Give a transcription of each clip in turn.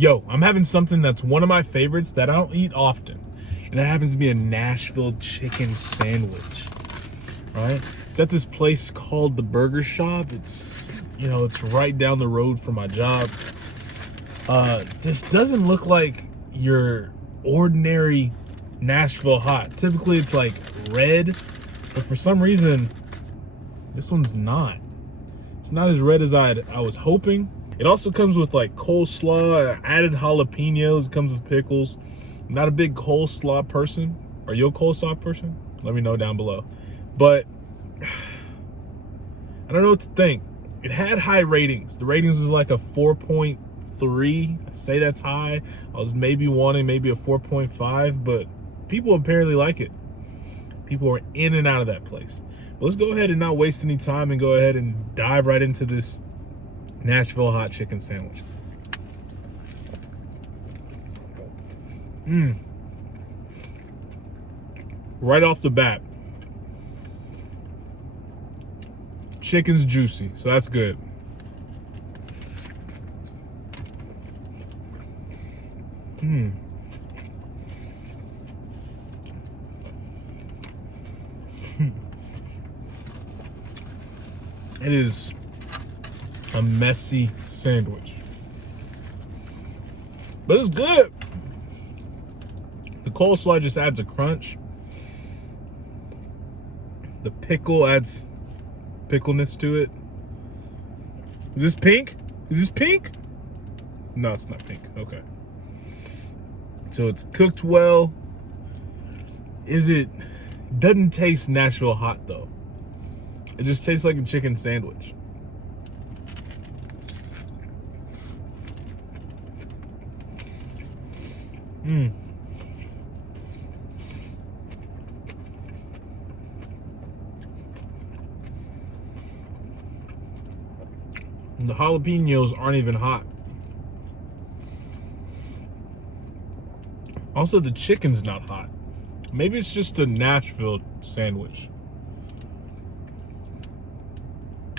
Yo, I'm having something that's one of my favorites that I don't eat often. And that happens to be a Nashville chicken sandwich. Right? It's at this place called the Burger Shop. It's, you know, it's right down the road from my job. This doesn't look like your ordinary Nashville hot. Typically it's like red, but for some reason this one's not. It's not as red as I was hoping. It also comes with like coleslaw, added jalapenos. It comes with pickles. I'm not a big coleslaw person. Are you a coleslaw person? Let me know down below. But I don't know what to think. It had high ratings. The ratings was like a 4.3. I say that's high. I was maybe wanting maybe a 4.5, but people apparently like it. People are in and out of that place. But let's go ahead and not waste any time and go ahead and dive right into this Nashville hot chicken sandwich. Right off the bat, chicken's juicy, so that's good. It is a messy sandwich, but it's good. The coleslaw just adds a crunch. The pickle adds pickleness to it. Is this pink? Is this pink? No, it's not pink. Okay. So it's cooked well. Doesn't taste Nashville hot though. It just tastes like a chicken sandwich. And the jalapenos aren't even hot. Also, the chicken's not hot. Maybe it's just a Nashville sandwich.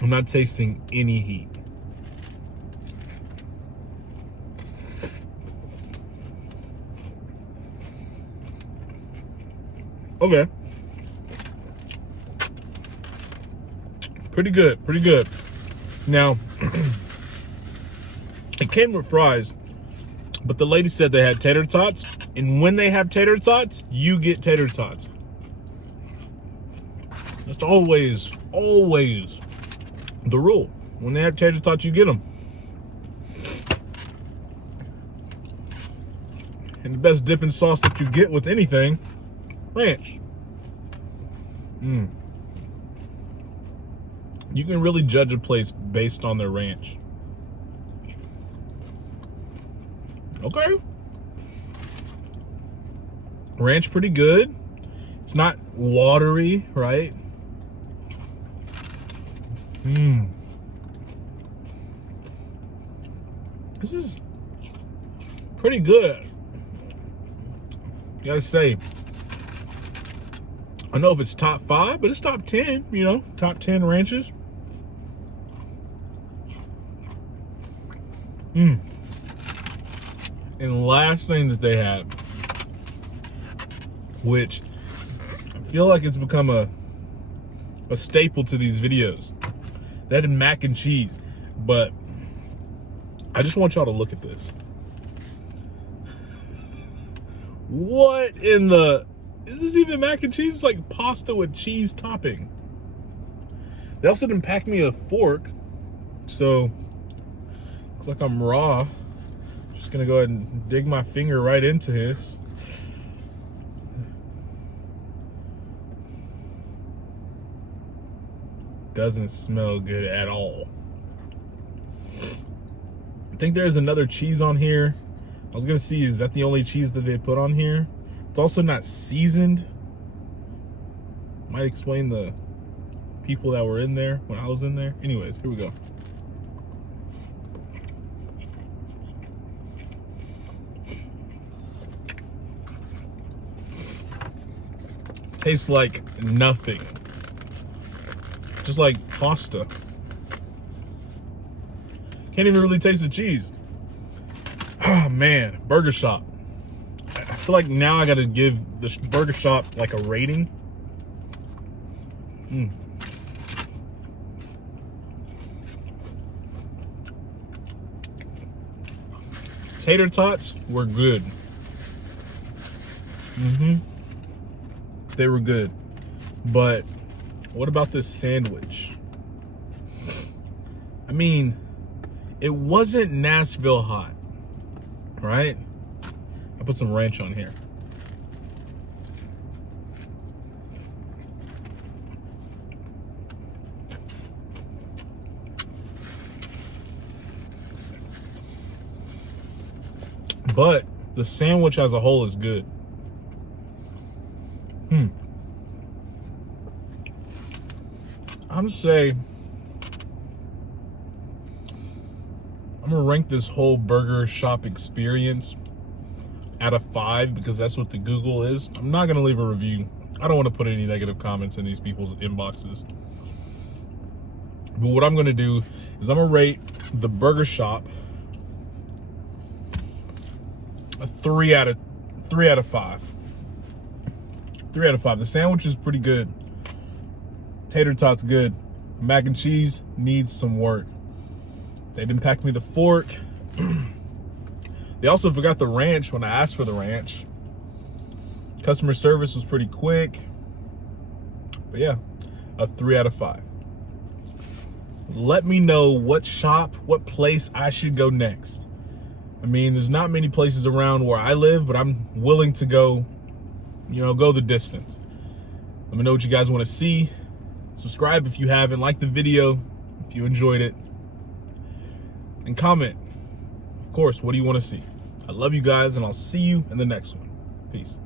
I'm not tasting any heat. Okay. Pretty good, pretty good. Now, it came with fries, but the lady said they had tater tots, and when they have tater tots, you get tater tots. That's always the rule. When they have tater tots, you get them. And the best dipping sauce that you get with anything, ranch. You can really judge a place based on their ranch. Okay. Ranch pretty good. It's not watery, right? This is pretty good. Gotta say, I don't know if it's top 5, but it's top 10, you know, top 10 ranches. And last thing that they have, which I feel like it's become a staple to these videos, that and mac and cheese. But I just want y'all to look at this. What in the, is this even mac and cheese? It's like pasta with cheese topping. They also didn't pack me a fork, so looks like I'm raw. Just gonna go ahead and dig my finger right into this. Doesn't smell good at all. I think there's another cheese on here. I was gonna see, is that the only cheese that they put on here? It's also not seasoned. Might explain the people that were in there when I was in there. Anyways, here we go. Tastes like nothing. Just like pasta. Can't even really taste the cheese. Oh man. man, Burger Shop. I feel like now I gotta give the Burger Shop like a rating. Tater tots were good. They were good. But what about this sandwich? I mean, it wasn't Nashville hot, right? I put some ranch on here. But the sandwich as a whole is good. I'm gonna say I'm gonna rank this whole Burger Shop experience out of 5 because that's what the Google is. I'm not gonna leave a review. I don't want to put any negative comments in these people's inboxes. But what I'm gonna do is I'm gonna rate the Burger Shop a 3 out of 5. 3 out of 5. The sandwich is pretty good. Tater tots good. Mac and cheese needs some work. They didn't pack me the fork. They also forgot the ranch when I asked for the ranch. Customer service was pretty quick. But yeah, a 3 out of 5. Let me know what shop, what place I should go next. I mean, there's not many places around where I live, but I'm willing to go, go the distance. Let me know what you guys want to see. Subscribe if you haven't. Like the video if you enjoyed it. And comment, of course, what do you want to see? I love you guys, and I'll see you in the next one. Peace.